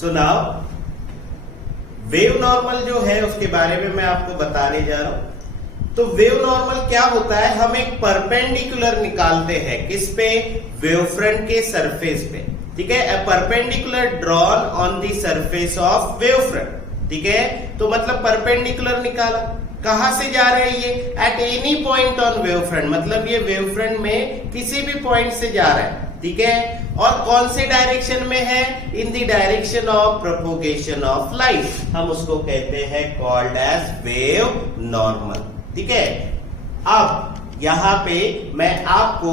So now wave normal जो है उसके बारे में मैं आपको बताने जा रहा हूं। तो वेव नॉर्मल क्या होता है, हम एक परपेंडिकुलर निकालते हैं किस पे, वेव फ्रंट के सरफेस पे, ठीक है। A perpendicular drawn on the surface of wave front, ठीक है। तो मतलब परपेंडिकुलर निकाला, कहां से जा रहा है ये, at any point on wave front, मतलब ये वेव फ्रंट में किसी भी पॉइंट से जा रहा है, ठीक है। और कौन से डायरेक्शन में है, in the direction of propagation of light, हम उसको कहते हैं कॉल्ड एज वेव नॉर्मल, ठीक है। अब यहां पे मैं आपको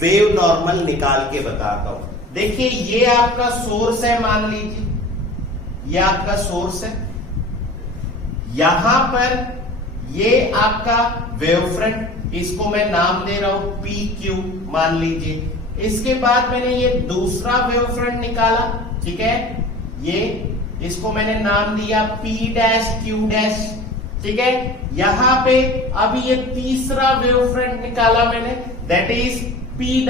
वेव नॉर्मल निकाल के बताता हूं। देखिए ये आपका सोर्स है, मान लीजिए ये आपका सोर्स है, यहां पर ये आपका वेव फ्रंट, इसको मैं नाम दे रहा हूं PQ मान लीजिए। इसके बाद मैंने ये दूसरा वेव फ्रंट निकाला, ठीक है, ये इसको मैंने नाम दिया P', ठीक है। यहां पे अभी ये तीसरा वेव फ्रंट निकाला मैंने, दैट इज P',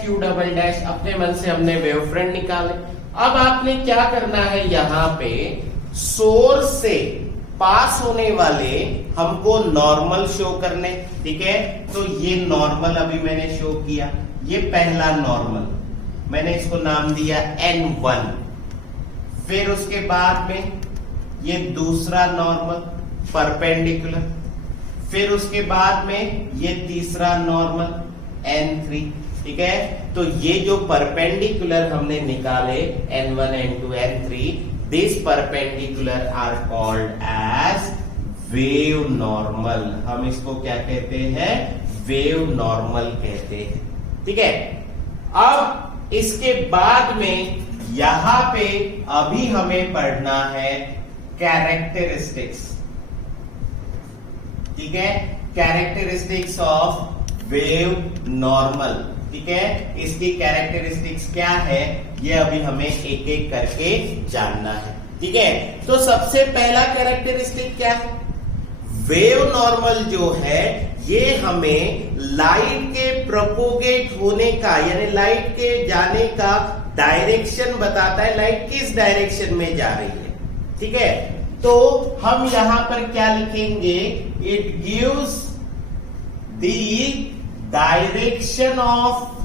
Q', अपने मन से हमने वेव फ्रंट निकाले। अब आपने क्या करना है, यहां पे सोर्स से पास होने वाले हमको नॉर्मल शो करने, ठीक है। तो ये नॉर्मल अभी मैंने शो किया, ये पहला नॉर्मल, मैंने इसको नाम दिया N1। फिर उसके बाद में ये दूसरा नॉर्मल परपेंडिकुलर, फिर उसके बाद में ये तीसरा नॉर्मल N3, ठीक है। तो ये जो परपेंडिकुलर हमने निकाले N1, N2, N3, this perpendicular are called as wave normal. हम इसको क्या कहते हैं, वेव नॉर्मल कहते हैं, ठीक है। अब इसके बाद में यहां पे अभी हमें पढ़ना है कैरेक्टरिस्टिक्स, ठीक है, कैरेक्टरिस्टिक्स ऑफ वेव नॉर्मल, ठीक है। इसकी कैरेक्टरिस्टिक्स क्या है ये अभी हमें एक एक करके जानना है, ठीक है। तो सबसे पहला कैरेक्टरिस्टिक क्या है, वेव नॉर्मल जो है ये हमें लाइट के प्रोपोगेट होने का, यानी लाइट के जाने का डायरेक्शन बताता है, लाइट किस डायरेक्शन में जा रही है, ठीक है। तो हम यहां पर क्या लिखेंगे, it gives the direction of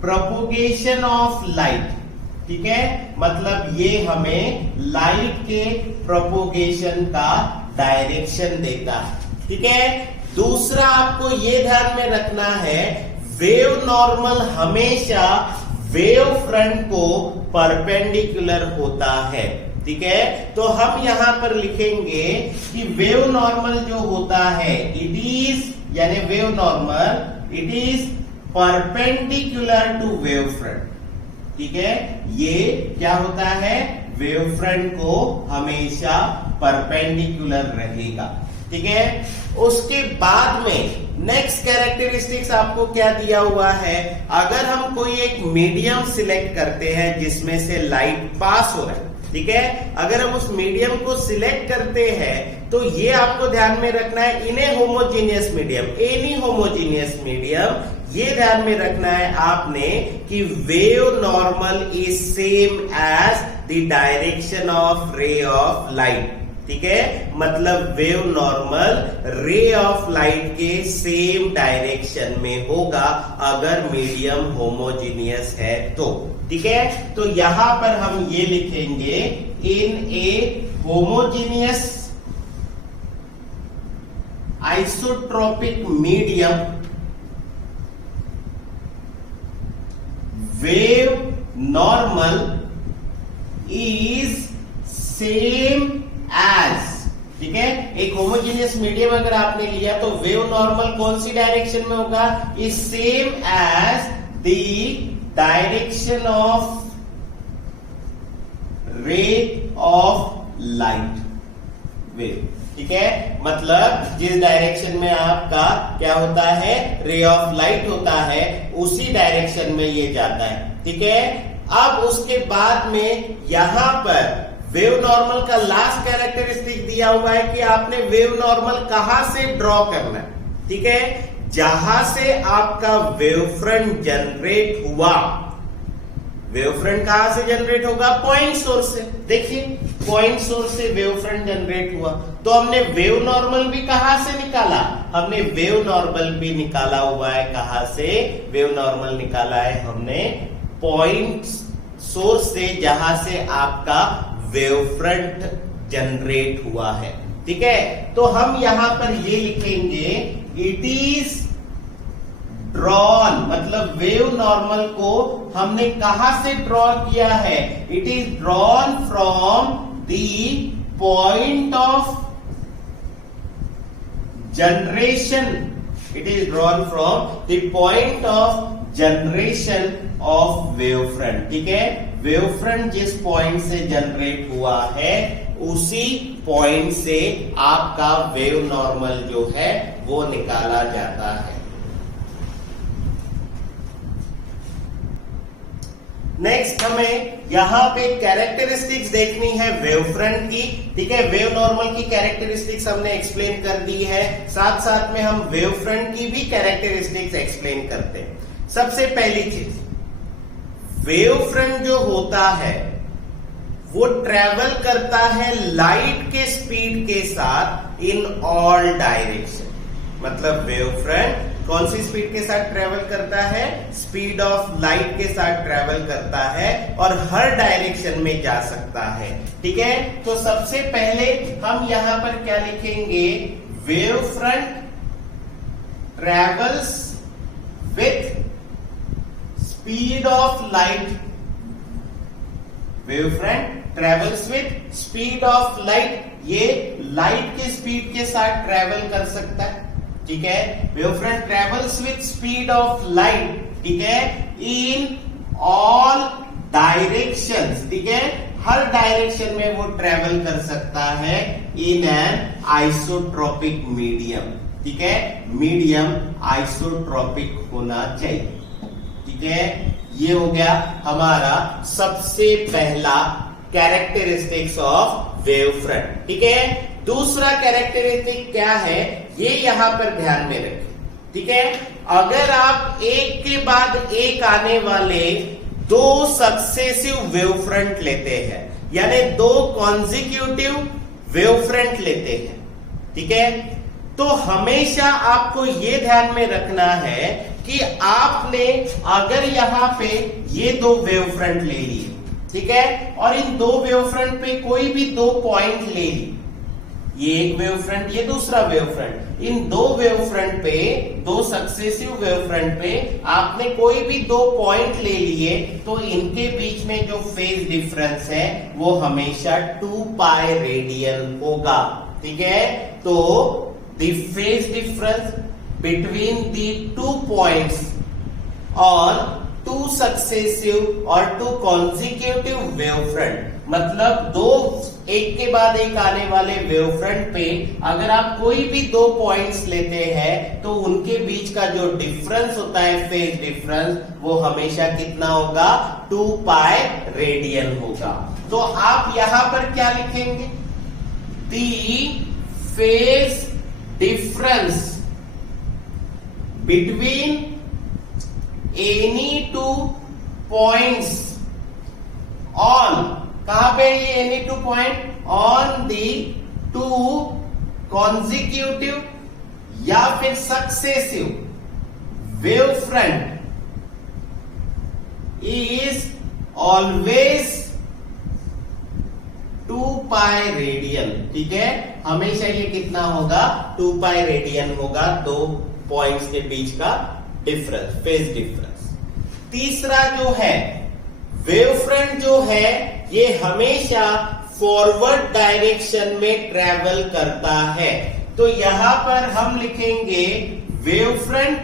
propagation of light, ठीक है। मतलब ये हमें लाइट के प्रोपोगेशन का डायरेक्शन देता है, ठीक है। दूसरा आपको ये ध्यान में रखना है, वेव नॉर्मल हमेशा वेव फ्रंट को परपेंडिकुलर होता है, ठीक है। तो हम यहां पर लिखेंगे कि वेव नॉर्मल जो होता है, इट इज, यानी wave normal it is perpendicular to wave front, ठीक है। ये क्या होता है, वेव फ्रंट को हमेशा परपेंडिकुलर रहेगा, ठीक है। उसके बाद में नेक्स्ट कैरेक्टरिस्टिक्स आपको क्या दिया हुआ है, अगर हम कोई एक मीडियम सिलेक्ट करते हैं जिसमें से लाइट पास हो रहा है, ठीक है, अगर हम उस मीडियम को सिलेक्ट करते हैं तो ये आपको ध्यान में रखना है, in a homogeneous medium, any homogeneous medium, ये ध्यान में रखना है आपने कि wave normal is same as the direction of ray of light, ठीक है। मतलब wave normal ray of light के सेम डायरेक्शन में होगा अगर मीडियम होमोजीनियस है तो, ठीक है। तो यहां पर हम ये लिखेंगे, in a homogeneous isotropic medium wave normal is same as, ठीक है। एक होमोजीनियस मीडियम अगर आपने लिया तो वेव नॉर्मल कौन सी डायरेक्शन में होगा, is same as the direction of ray of light wave, ठीक है। मतलब जिस डायरेक्शन में आपका क्या होता है, रे ऑफ लाइट होता है, उसी डायरेक्शन में ये जाता है, ठीक है। अब उसके बाद में यहां पर वेव नॉर्मल का लास्ट कैरेक्टरिस्टिक दिया हुआ है कि आपने वेव नॉर्मल कहां से ड्रॉ करना है, ठीक है। जहां से आपका वेव फ्रंट जनरेट हुआ वेव फ्रंट कहां से जनरेट होगा? पॉइंट सोर्स से। देखिए पॉइंट सोर्स से वेव फ्रंट जनरेट हुआ, तो हमने वेव नॉर्मल भी कहां से निकाला? हमने वेव नॉर्मल भी निकाला हुआ है। कहां से वेव नॉर्मल निकाला है? हमने पॉइंट सोर्स से, जहां से आपका वेव फ्रंट जनरेट हुआ है। ठीक है, तो हम यहां पर ये लिखेंगे, इट इज ड्रॉन, मतलब वेव नॉर्मल को हमने कहां से ड्रॉ किया है? It is drawn from the point of generation, it is drawn from the point of generation of wave front. ठीक है, वेव फ्रंट जिस पॉइंट से जनरेट हुआ है उसी पॉइंट से आपका वेव नॉर्मल जो है वो निकाला जाता है। नेक्स्ट हमें यहां पे कैरेक्टरिस्टिक्स देखनी है वेव फ्रंट की। ठीक है, वेव नॉर्मल की कैरेक्टरिस्टिक्स हमने एक्सप्लेन कर दी है, साथ साथ में हम वेव फ्रंट की भी कैरेक्टरिस्टिक्स एक्सप्लेन करते हैं। सबसे पहली चीज, वेव फ्रंट जो होता है वो ट्रेवल करता है लाइट के स्पीड के साथ इन ऑल डायरेक्शन। मतलब वेव फ्रंट कौन सी स्पीड के साथ ट्रेवल करता है? स्पीड ऑफ लाइट के साथ ट्रेवल करता है और हर डायरेक्शन में जा सकता है। ठीक है, तो सबसे पहले हम यहां पर क्या लिखेंगे? Wave front travels with speed of light, wave front travels with speed of light, ये लाइट के स्पीड के साथ ट्रेवल कर सकता है। ठीक है, wave front travels with speed of light, ठीक है, इन ऑल डायरेक्शंस। ठीक है, हर डायरेक्शन में वो ट्रेवल कर सकता है इन एन आइसोट्रोपिक मीडियम। ठीक है, मीडियम आइसोट्रोपिक होना चाहिए। ठीक है, ये हो गया हमारा सबसे पहला कैरेक्टरिस्टिक्स ऑफ वेव फ्रंट। ठीक है, दूसरा कैरेक्टरिस्टिक क्या है ये यहां पर ध्यान में रखें। ठीक है, अगर आप एक के बाद एक आने वाले दो सक्सेसिव वेव फ्रंट लेते हैं, यानी दो कॉन्जिक्यूटिव वेव फ्रंट लेते हैं, ठीक है, तो हमेशा आपको ये ध्यान में रखना है कि आपने अगर यहां पे ये दो वेव फ्रंट ले लिए, ठीक है, और इन दो वेव फ्रंट पे कोई भी दो पॉइंट ले ली, ये एक वेव फ्रंट, ये दूसरा वेव फ्रंट, इन दो वेव फ्रंट पे, दो सक्सेसिव वेव फ्रंट पे आपने कोई भी दो पॉइंट ले लिए, तो इनके बीच में जो फेज डिफरेंस है वो हमेशा 2 पाई रेडियन होगा। ठीक है, तो the phase difference between the 2 points और 2 सक्सेसिव और 2 कॉन्जिक्यूटिव वेव फ्रंट, मतलब दो एक के बाद एक आने वाले वेव फ्रंट पे अगर आप कोई भी दो पॉइंट्स लेते हैं तो उनके बीच का जो डिफरेंस होता है फेज डिफरेंस, वो हमेशा कितना होगा? 2 पाई रेडियन होगा। तो आप यहां पर क्या लिखेंगे? The phase difference between any 2 points on, कहां पे ये any 2 point? On the 2 consecutive या फिर successive wave front is always 2 pi radian. ठीक है, हमेशा ये कितना होगा? 2 पाई रेडियन होगा, दो पॉइंट्स के बीच का डिफरेंस, फेज डिफरेंस। तीसरा जो है वेव फ्रंट जो है ये हमेशा फॉरवर्ड डायरेक्शन में ट्रेवल करता है। तो यहां पर हम लिखेंगे wave front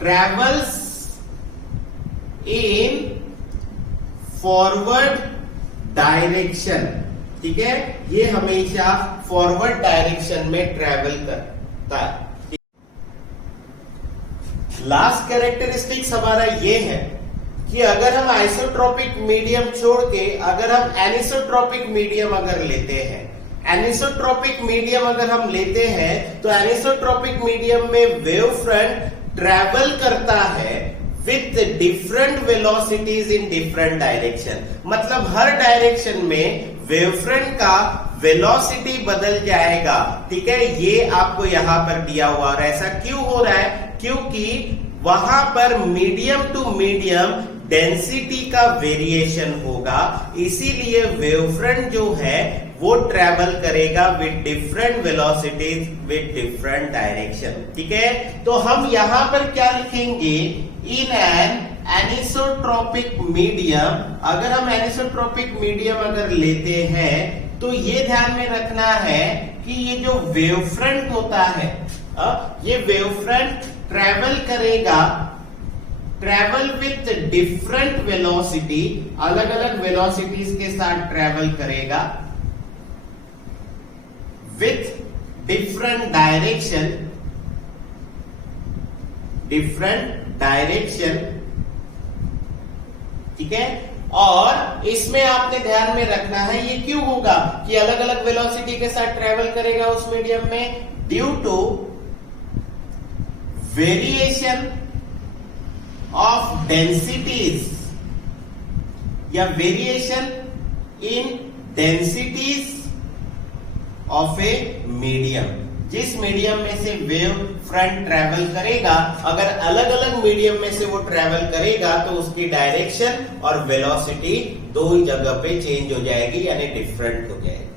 travels in forward direction. ठीक है, ये हमेशा फॉरवर्ड डायरेक्शन में ट्रेवल करता है। लास्ट कैरेक्टरिस्टिक्स हमारा ये है कि अगर हम आइसोट्रोपिक मीडियम छोड़ के अगर हम एनिसोट्रोपिक मीडियम अगर लेते हैं, एनिसोट्रोपिक मीडियम अगर हम लेते हैं तो एनिसोट्रोपिक मीडियम में वेव फ्रंट ट्रेवल करता है with different velocities in different direction. मतलब हर डायरेक्शन में वेव फ्रंट का वेलोसिटी बदल जाएगा। ठीक है, ये आपको यहां पर दिया हुआ। और ऐसा क्यों हो रहा है? क्योंकि वहां पर मीडियम टू मीडियम डेंसिटी का वेरिएशन होगा, इसीलिए वेव फ्रंट जो है वो ट्रेवल करेगा with different velocities with different direction. ठीक है, तो हम यहां पर क्या लिखेंगे? In an anisotropic medium. अगर हम एनिसोट्रोपिक मीडियम अगर लेते हैं तो ये ध्यान में रखना है कि ये जो वेव फ्रंट होता है, ये वेव फ्रंट ट्रेवल करेगा, ट्रेवल विथ डिफरेंट वेलोसिटी, अलग अलग वेलोसिटीज के साथ ट्रेवल करेगा, विथ डिफरेंट डायरेक्शन, ठीक है। और इसमें आपने ध्यान में रखना है ये क्यों होगा कि अलग अलग वेलोसिटी के साथ ट्रेवल करेगा उस मीडियम में? Due to variation of densities या variation in densities of a medium. जिस मीडियम में से वेव फ्रंट ट्रेवल करेगा, अगर अलग अलग मीडियम में से वो ट्रेवल करेगा तो उसकी डायरेक्शन और वेलोसिटी दो ही जगह पे चेंज हो जाएगी, यानी डिफरेंट हो जाएगी।